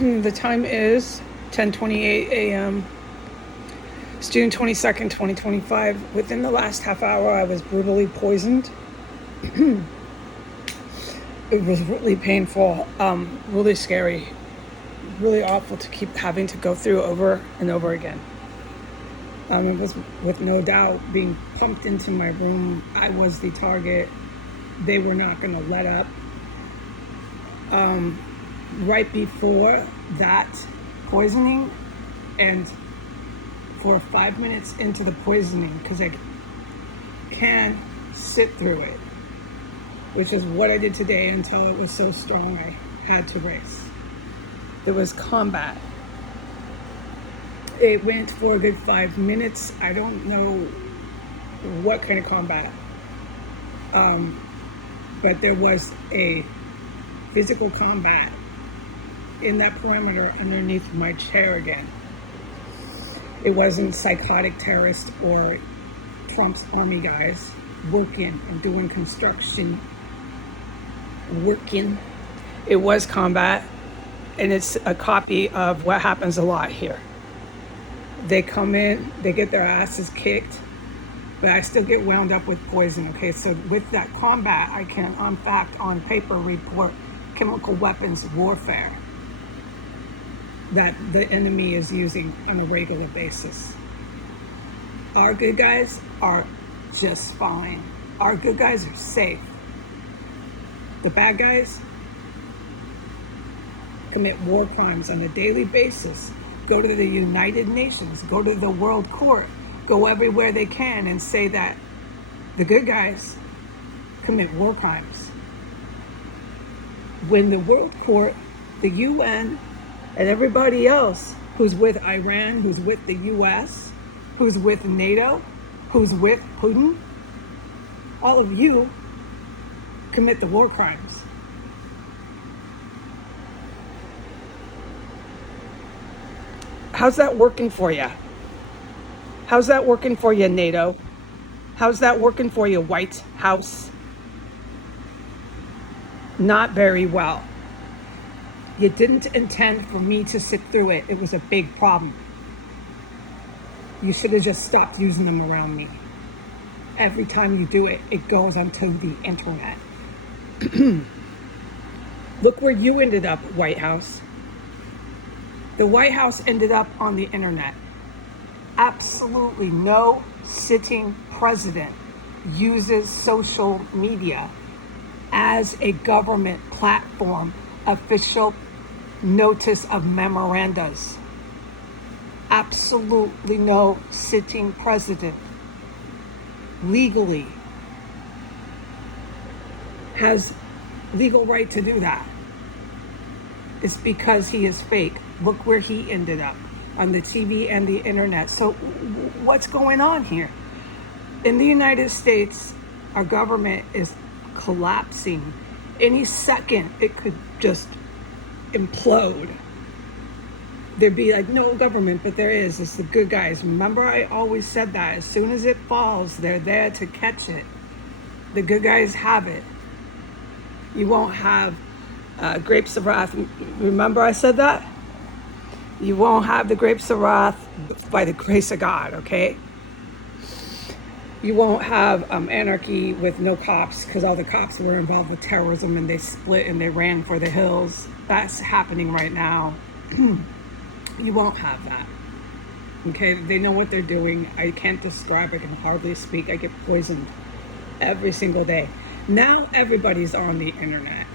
The time is 10:28 a.m. It's June 22nd, 2025. Within the last half hour, I was brutally poisoned. It was really painful, really scary, really awful to keep having to go through over and over again. It was with no doubt being pumped into my room. I was the target. They were not going to let up. Right before that poisoning, and for 5 minutes into the poisoning, because I can sit through it, which is what I did today until it was so strong I had to race. There was combat. It went for a good 5 minutes. I don't know what kind of combat, but there was a physical combat in that perimeter underneath my chair again. It wasn't psychotic terrorists or Trump's army guys working and doing construction, working. It was combat, and it's a copy of what happens a lot here. They come in, they get their asses kicked, but I still get wound up with poison. Okay, so with that combat, I can, in fact, on paper report chemical weapons warfare that the enemy is using on a regular basis. Our good guys are just fine. Our good guys are safe. The bad guys commit war crimes on a daily basis, go to the United Nations, go to the World Court, go everywhere they can and say that the good guys commit war crimes. When the World Court, the UN, and everybody else who's with Iran, who's with the US, who's with NATO, who's with Putin, all of you commit the war crimes. How's that working for you? How's that working for you, NATO? How's that working for you, White House? Not very well. You didn't intend for me to sit through it. It was a big problem. You should have just stopped using them around me. Every time you do it, it goes onto the internet. Look where you ended up, White House. The White House ended up on the internet. Absolutely no sitting president uses social media as a government platform, official notice of memorandas. Absolutely no sitting president legally has legal right to do that. It's because he is fake. Look where he ended up, on the TV and the internet. So what's going on here? In the United States, our government is collapsing. Any second, it could just implode. There'd be like no government, but there is. It's the good guys. Remember, I always said that. As soon as it falls, they're there to catch it. The good guys have it. You won't have grapes of wrath. Remember I said that? You won't have the grapes of wrath by the grace of God, okay? You won't have anarchy with no cops, because all the cops were involved with terrorism and they split and they ran for the hills. That's happening right now. You won't have that. Okay, they know what they're doing. I can't describe, I can hardly speak. I get poisoned every single day. Now everybody's on the internet.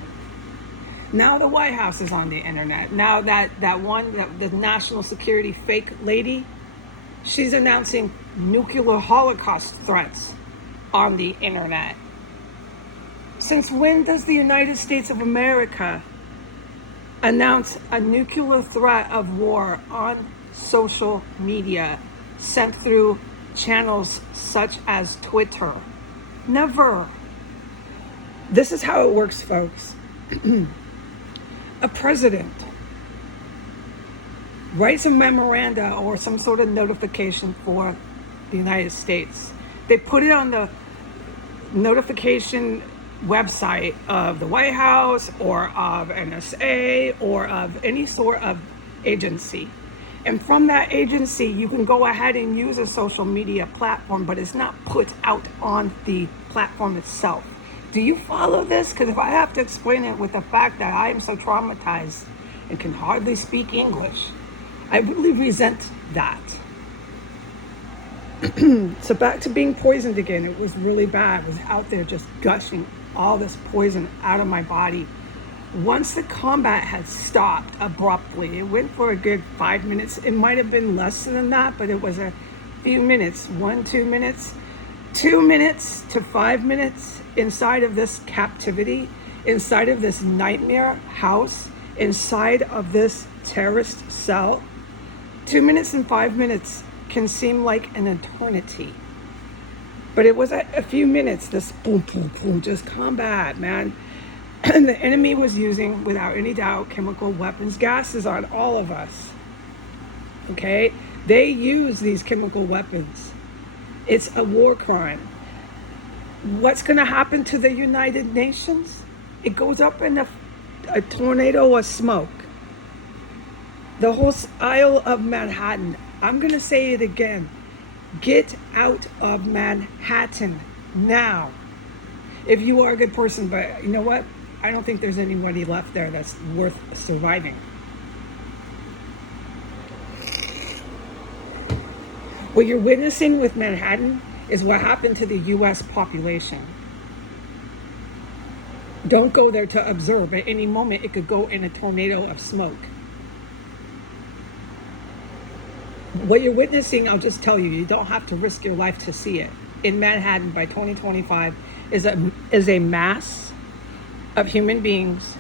Now the White House is on the internet. Now the national security fake lady, she's announcing nuclear holocaust threats on the internet. Since when does the United States of America announce a nuclear threat of war on social media sent through channels such as Twitter? Never. This is how it works, folks. A president writes a memoranda or some sort of notification for the United States. They put it on the notification website of the White House or of NSA or of any sort of agency. And from that agency, you can go ahead and use a social media platform, but it's not put out on the platform itself. Do you follow this? Because if I have to explain it with the fact that I am so traumatized and can hardly speak English, I really resent that. So back to being poisoned again. It was really bad. I was out there just gushing all this poison out of my body. Once the combat had stopped abruptly, it went for a good 5 minutes. It might have been less than that, but it was a few minutes, 2 minutes, 2 minutes to 5 minutes inside of this captivity, inside of this nightmare house, inside of this terrorist cell. 2 minutes and 5 minutes can seem like an eternity. But it was a few minutes, this boom, boom, boom, just combat, man. And the enemy was using, without any doubt, chemical weapons, gases on all of us. Okay? They use these chemical weapons. It's a war crime. What's going to happen to the United Nations? It goes up in a tornado of smoke. The whole Isle of Manhattan. I'm going to say it again. Get out of Manhattan now. If you are a good person, but you know what? I don't think there's anybody left there that's worth surviving. What you're witnessing with Manhattan is what happened to the US population. Don't go there to observe. At any moment, it could go in a tornado of smoke. What you're witnessing, I'll just tell you, you don't have to risk your life to see it. In Manhattan by 2025 is a mass of human beings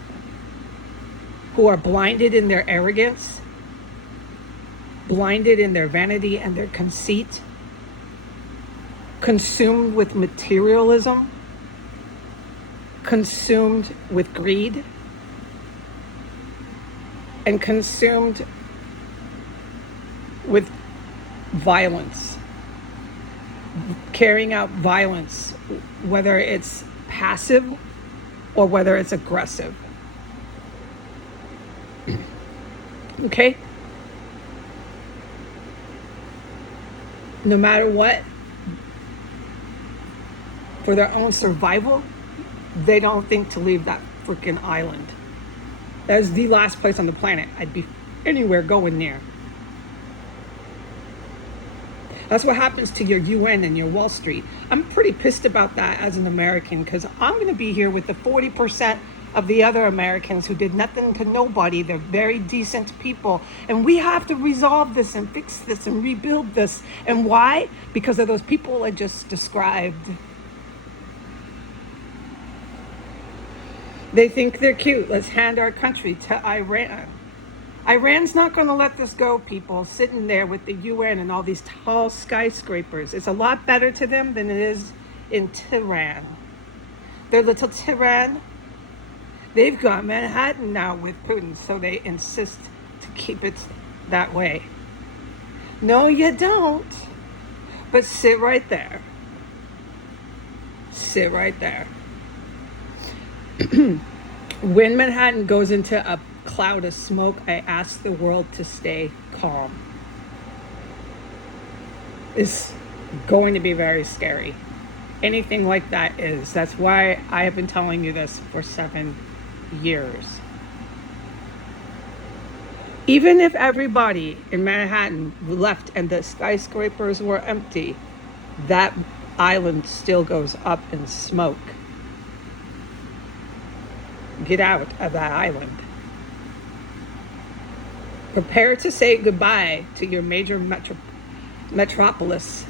who are blinded in their arrogance, blinded in their vanity and their conceit, consumed with materialism, consumed with greed, and consumed with violence, carrying out violence, whether it's passive or whether it's aggressive. Okay? No matter what, for their own survival, they don't think to leave that freaking island. That is the last place on the planet I'd be anywhere going near. That's what happens to your UN and your Wall Street. I'm pretty pissed about that as an American, because I'm going to be here with the 40% of the other Americans who did nothing to nobody. They're very decent people. And we have to resolve this and fix this and rebuild this. And why? Because of those people I just described. They think they're cute. Let's hand our country to Iran. Iran's not going to let this go, people, sitting there with the UN and all these tall skyscrapers. It's a lot better to them than it is in Tehran. Their little Tehran, they've got Manhattan now with Putin, so they insist to keep it that way. No, you don't. But sit right there. Sit right there. When Manhattan goes into a cloud of smoke, I ask the world to stay calm. It's going to be very scary. Anything like that is. That's why I have been telling you this for 7 years. Even if everybody in Manhattan left and the skyscrapers were empty, that island still goes up in smoke. Get out of that island. Prepare to say goodbye to your major metropolis,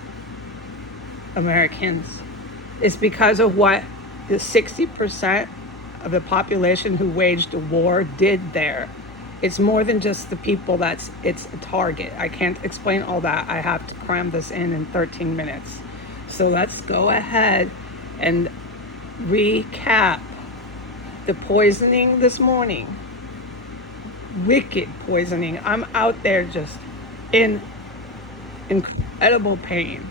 Americans. It's because of what the 60% of the population who waged a war did there. It's more than just the people it's a target. I can't explain all that. I have to cram this in 13 minutes. So let's go ahead and recap the poisoning this morning. Wicked poisoning. I'm out there just in incredible pain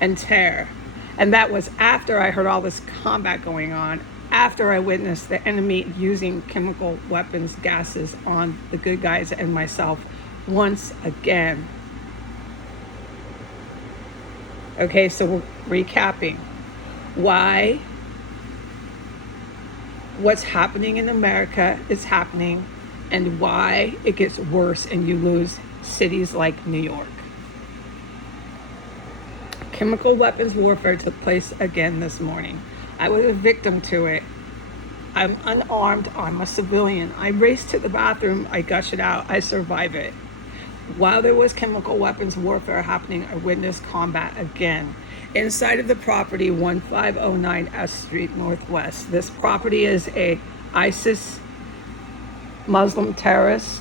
and terror. And that was after I heard all this combat going on, after I witnessed the enemy using chemical weapons, gases on the good guys and myself once again. Okay, so we're recapping why what's happening in America is happening and why it gets worse and you lose cities like New York. Chemical weapons warfare took place again this morning. I was a victim to it. I'm unarmed. I'm a civilian. I raced to the bathroom. I gush it out. I survive it. While there was chemical weapons warfare happening, I witnessed combat again inside of the property 1509 S Street Northwest. This property is a ISIS Muslim terrorist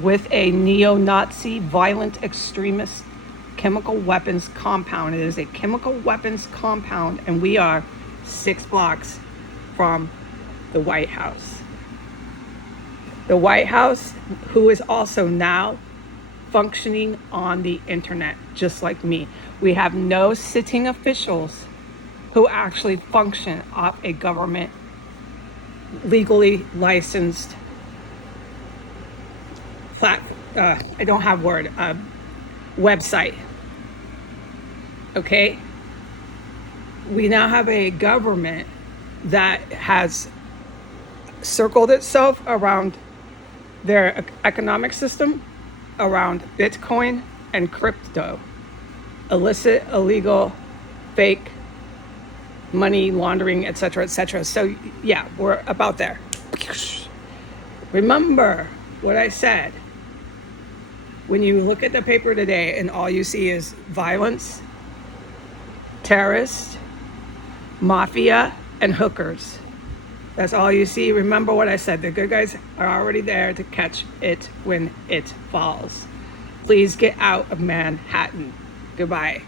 with a neo-Nazi violent extremist chemical weapons compound. It is a chemical weapons compound, and we are 6 blocks from the White House. The White House, who is also now functioning on the internet, just like me. We have no sitting officials who actually function off a government legally licensed website. Okay? We now have a government that has circled itself around their economic system, around Bitcoin and crypto, illicit, illegal, fake money laundering, etc., etc. So yeah, we're about there. Remember what I said. When you look at the paper today and all you see is violence, terrorists, mafia, and hookers. That's all you see. Remember what I said. The good guys are already there to catch it when it falls. Please get out of Manhattan. Goodbye.